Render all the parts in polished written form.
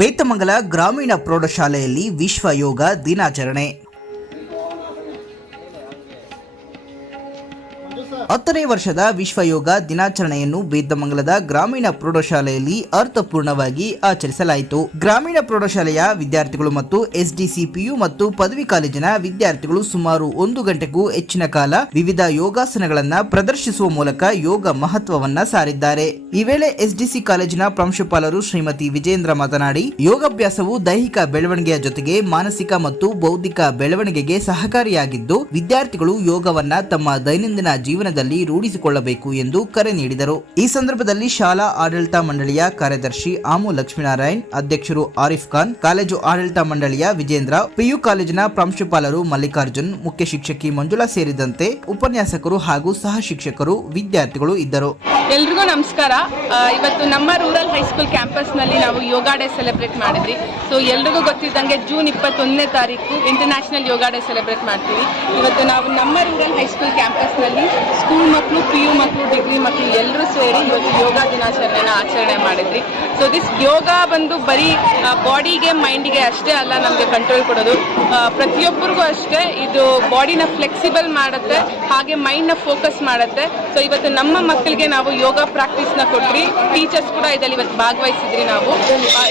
ಬೇತಮಂಗಲ ಗ್ರಾಮೀಣ ಪ್ರೌಢಶಾಲೆಯಲ್ಲಿ ವಿಶ್ವ ಯೋಗ ದಿನಾಚರಣೆ. 10ನೇ ವರ್ಷದ ವಿಶ್ವ ಯೋಗ ದಿನಾಚರಣೆಯನ್ನು ಬೇತಮಂಗಲದ ಗ್ರಾಮೀಣ ಪ್ರೌಢಶಾಲೆಯಲ್ಲಿ ಅರ್ಥಪೂರ್ಣವಾಗಿ ಆಚರಿಸಲಾಯಿತು. ಗ್ರಾಮೀಣ ಪ್ರೌಢಶಾಲೆಯ ವಿದ್ಯಾರ್ಥಿಗಳು ಮತ್ತು ಎಸ್ಡಿಸಿ ಪಿಯು ಮತ್ತು ಪದವಿ ಕಾಲೇಜಿನ ವಿದ್ಯಾರ್ಥಿಗಳು ಸುಮಾರು 1 ಗಂಟೆಗೂ ಹೆಚ್ಚಿನ ಕಾಲ ವಿವಿಧ ಯೋಗಾಸನಗಳನ್ನು ಪ್ರದರ್ಶಿಸುವ ಮೂಲಕ ಯೋಗ ಮಹತ್ವವನ್ನ ಸಾರಿದ್ದಾರೆ. ಈ ವೇಳೆ ಎಸ್ಡಿಸಿ ಕಾಲೇಜಿನ ಪ್ರಾಂಶುಪಾಲರು ಶ್ರೀಮತಿ ವಿಜೇಂದ್ರ ಮಾತನಾಡಿ, ಯೋಗಾಭ್ಯಾಸವು ದೈಹಿಕ ಬೆಳವಣಿಗೆಯ ಜೊತೆಗೆ ಮಾನಸಿಕ ಮತ್ತು ಬೌದ್ಧಿಕ ಬೆಳವಣಿಗೆಗೆ ಸಹಕಾರಿಯಾಗಿದ್ದು, ವಿದ್ಯಾರ್ಥಿಗಳು ಯೋಗವನ್ನ ತಮ್ಮ ದೈನಂದಿನ ಜೀವನದಲ್ಲಿ ರೂಢಿಸಿಕೊಳ್ಳಬೇಕು ಎಂದು ಕರೆ ನೀಡಿದರು. ಈ ಸಂದರ್ಭದಲ್ಲಿ ಶಾಲಾ ಆಡಳಿತ ಮಂಡಳಿಯ ಕಾರ್ಯದರ್ಶಿ ಆಮು ಲಕ್ಷ್ಮೀನಾರಾಯಣ್, ಅಧ್ಯಕ್ಷರು ಆರಿಫ್ ಖಾನ್, ಕಾಲೇಜು ಆಡಳಿತ ಮಂಡಳಿಯ ವಿಜೇಂದ್ರ, ಪಿಯು ಕಾಲೇಜಿನ ಪ್ರಾಂಶುಪಾಲರು ಮಲ್ಲಿಕಾರ್ಜುನ್, ಮುಖ್ಯ ಶಿಕ್ಷಕಿ ಮಂಜುಳಾ ಸೇರಿದಂತೆ ಉಪನ್ಯಾಸಕರು ಹಾಗೂ ಸಹ ಶಿಕ್ಷಕರು, ವಿದ್ಯಾರ್ಥಿಗಳು ಇದ್ದರು. ಎಲ್ರಿಗೂ ನಮಸ್ಕಾರ. ಇವತ್ತು ನಮ್ಮ ರೂರಲ್ ಹೈಸ್ಕೂಲ್ ಕ್ಯಾಂಪಸ್ ನಲ್ಲಿ ನಾವು ಯೋಗಾ ಡೇ ಸೆಲೆಬ್ರೇಟ್ ಮಾಡಿದ್ವಿ. ಸೊ ಎಲ್ರಿಗೂ ಗೊತ್ತಿದ್ದಂಗೆ ಜೂನ್ 21ನೇ ತಾರೀಕು ಇಂಟರ್ನ್ಯಾಷನಲ್ ಯೋಗಾ ಡೇ ಸೆಲೆಬ್ರೇಟ್ ಮಾಡ್ತೀವಿ. ಇವತ್ತು ನಾವು ನಮ್ಮ ರೂರಲ್ ಹೈಸ್ಕೂಲ್ ಕ್ಯಾಂಪಸ್ ನಲ್ಲಿ ಸ್ಕೂಲ್ ಮಕ್ಕಳು, ಪಿಯು ಮಕ್ಕಳು, ಡಿಗ್ರಿ ಮಕ್ಕಳು ಎಲ್ಲರೂ ಸೇರಿ ಇವತ್ತು ಯೋಗ ದಿನಾಚರಣೆನ ಆಚರಣೆ ಮಾಡಿದ್ವಿ. ಸೊ ದಿಸ್ ಯೋಗ ಬಂದು ಬರೀ ಬಾಡಿಗೆ ಮೈಂಡಿಗೆ ಅಷ್ಟೇ ಅಲ್ಲ ನಮಗೆ ಕಂಟ್ರೋಲ್ ಕೊಡೋದು, ಪ್ರತಿಯೊಬ್ಬರಿಗೂ ಅಷ್ಟೇ ಇದು ಬಾಡಿನ ಫ್ಲೆಕ್ಸಿಬಲ್ ಮಾಡುತ್ತೆ, ಹಾಗೆ ಮೈಂಡ್ನ ಫೋಕಸ್ ಮಾಡುತ್ತೆ. ಸೊ ಇವತ್ತು ನಮ್ಮ ಮಕ್ಕಳಿಗೆ ನಾವು ಯೋಗ ಪ್ರಾಕ್ಟೀಸ್ನ ಕೊಟ್ರಿ, ಟೀಚರ್ಸ್ ಕೂಡ ಇದರಲ್ಲಿ ಇವತ್ತು ಭಾಗವಹಿಸಿದ್ರಿ. ನಾವು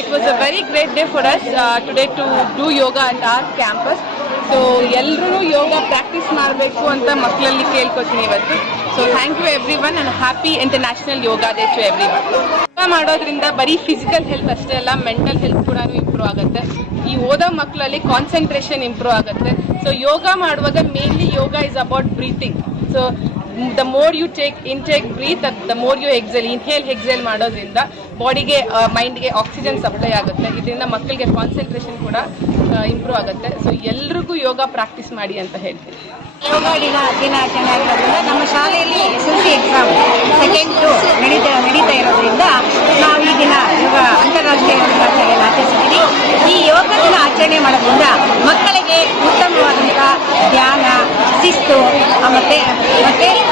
it was a very great day for us today to do yoga at our campus. So ಎಲ್ಲರೂ ಯೋಗ ಪ್ರಾಕ್ಟೀಸ್ ಮಾಡಬೇಕು ಅಂತ ಮಕ್ಕಳಲ್ಲಿ ಕೇಳ್ಕೊತೀನಿ ಇವತ್ತು. So thank you everyone and happy international yoga day to everyone. Yoga ಮಾಡೋದ್ರಿಂದ ಬರೀ physical health ಅಷ್ಟೇ ಅಲ್ಲ, ಮೆಂಟಲ್ ಹೆಲ್ತ್ ಕೂಡ ಇಂಪ್ರೂವ್ ಆಗುತ್ತೆ. ಈ ಓದೋ ಮಕ್ಕಳಲ್ಲಿ ಕಾನ್ಸಂಟ್ರೇಷನ್ ಇಂಪ್ರೂವ್ ಆಗುತ್ತೆ. ಸೊ ಯೋಗ ಮಾಡುವಾಗ mainly yoga is about breathing. So the more you intake breathe, the more you exhale ಮಾಡೋದ್ರಿಂದ ಬಾಡಿಗೆ ಮೈಂಡ್ಗೆ ಆಕ್ಸಿಜನ್ ಸಪ್ಲೈ ಆಗುತ್ತೆ. ಇದರಿಂದ ಮಕ್ಕಳಿಗೆ ಕಾನ್ಸಂಟ್ರೇಷನ್ ಕೂಡ ಇಂಪ್ರೂವ್ ಆಗುತ್ತೆ. ಸೊ ಎಲ್ರಿಗೂ ಯೋಗ ಪ್ರಾಕ್ಟೀಸ್ ಮಾಡಿ ಅಂತ ಹೇಳ್ತೀನಿ. ಯೋಗ ದಿನಾಚರಣೆ ಆಗಿರೋದ್ರಿಂದ ನಮ್ಮ ಶಾಲೆಯಲ್ಲಿ SSLC ಎಕ್ಸಾಮ್ ಸೆಕೆಂಡ್ ನಡೀತಾ ಇರೋದ್ರಿಂದ ನಾವು ಈ ದಿನ ಯೋಗ ಅಂತಾರಾಷ್ಟ್ರೀಯ ಯೋಗ ದಿನಾಚರಣೆಯನ್ನು ಆಚರಿಸಿದ್ದೀವಿ. ಈ ಯೋಗ ದಿನ ಆಚರಣೆ ಮಾಡೋದ್ರಿಂದ ಮಕ್ಕಳಿಗೆ ಉತ್ತಮವಾದಂಥ ಧ್ಯಾನ, ಶಿಸ್ತು ಮತ್ತೆ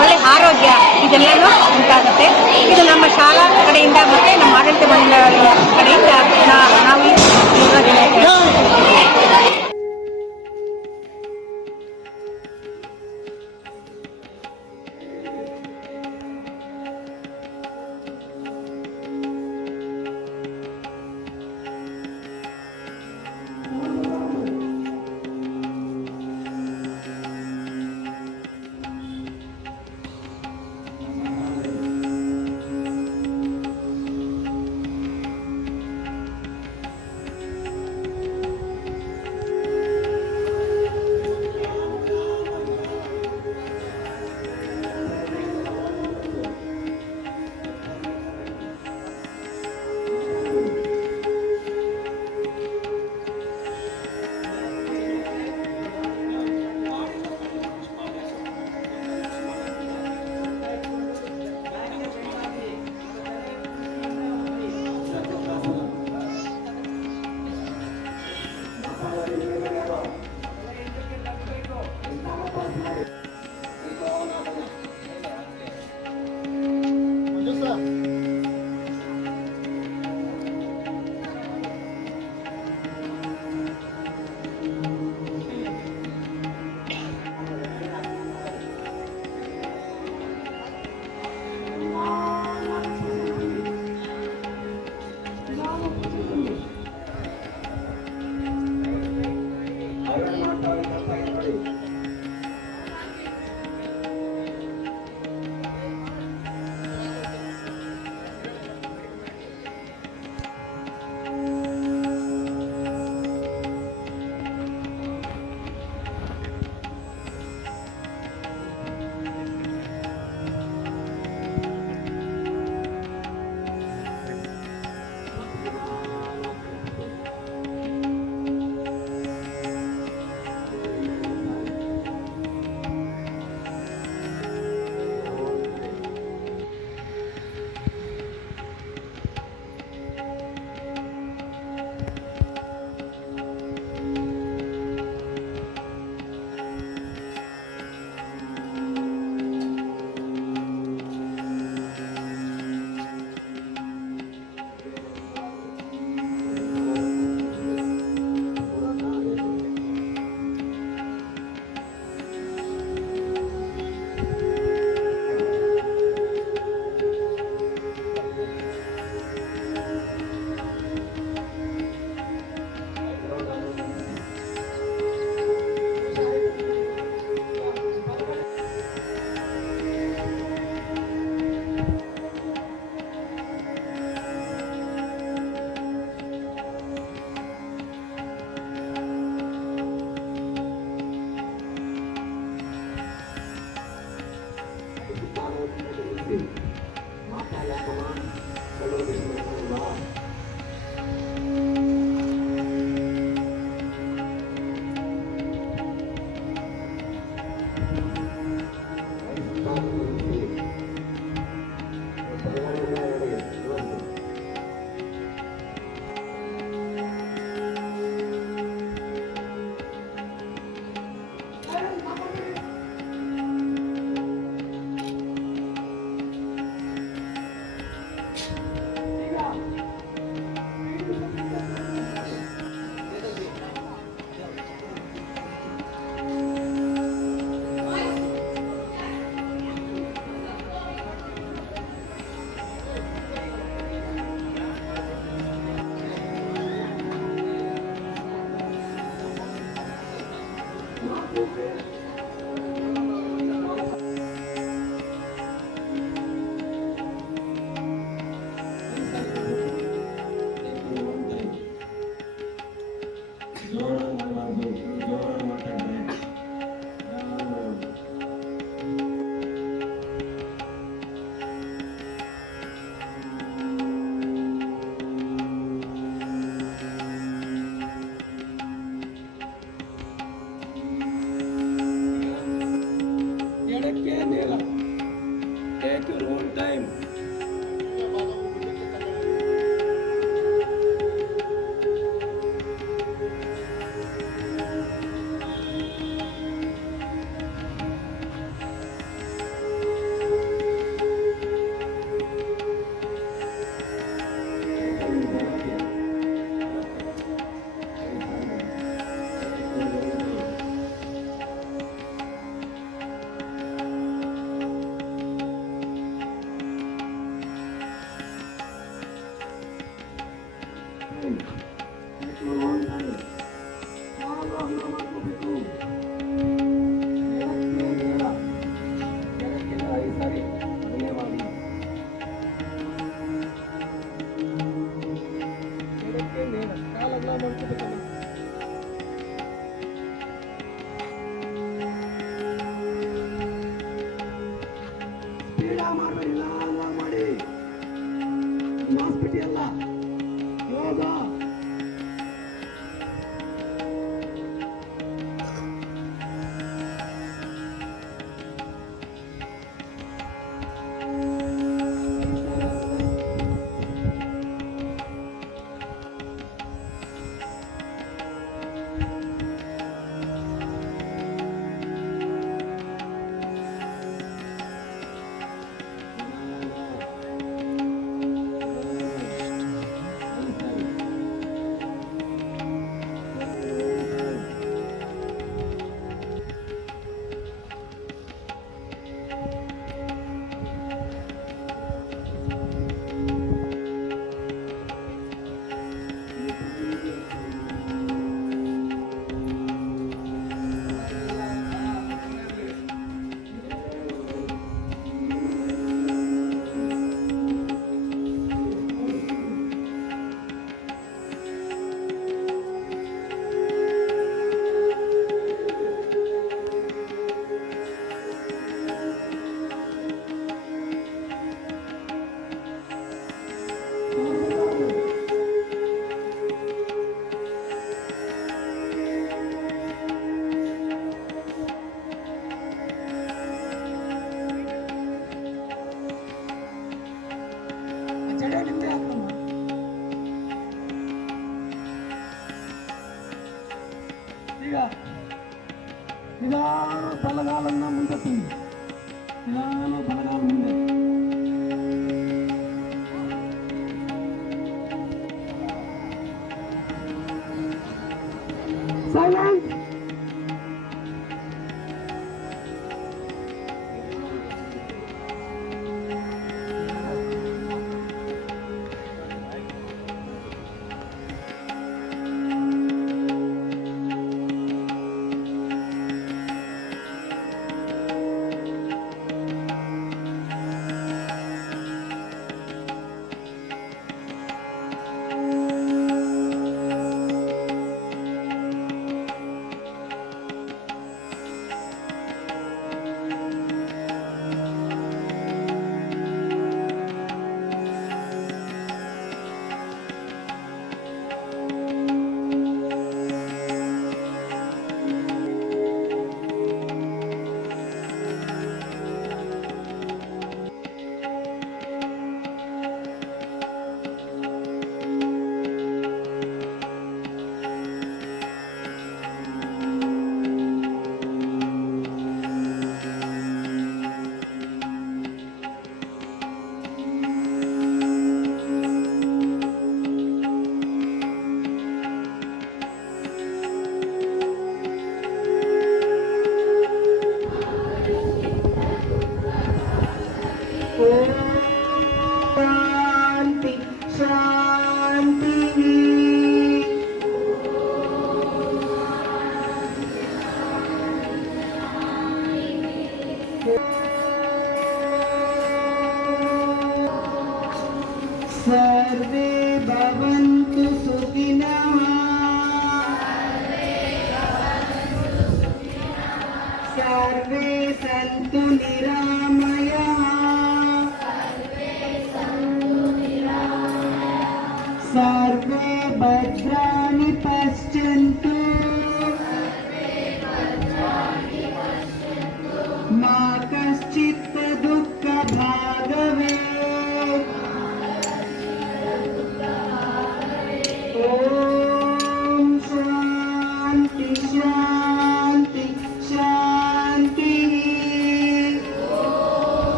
ಒಳ್ಳೆ ಆರೋಗ್ಯ ಇದೆಲ್ಲನೂ ಉಂಟಾಗುತ್ತೆ. ಇದು ನಮ್ಮ ಶಾಲಾ ಕಡೆಯಿಂದ ಮತ್ತು ನಮ್ಮ ಆಡಳಿತ ಮಂಡಳಿ ಕಡೆಯಿಂದ ನಾವು ಯೋಗ ದಿನಾಚರಣೆ ಎಡಕ್ಕೆ ನೇರ. Take your own time. ಮಾಡಿ ಹಾಸ್ಪಿಟಲ್ ಅಲ್ಲ ಯೋಗ. ಈಗ ನಿಧಾನ ಬಲಗಾಲನ್ನ ಮುಂದೆ ತಿನ್ನಿ. ನಿಧಾನ ಬಲಗಾಲ ಮುಂದೆ. ಸೈಲೆಂಟ್.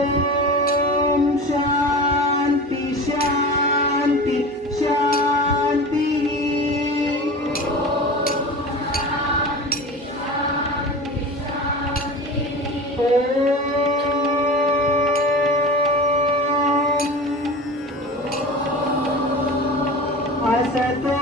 ಓಂ ಶಾಂತಿ ಶಾಂತಿ ಶಾಂತಿ. ಓಂ ಅಸತೋ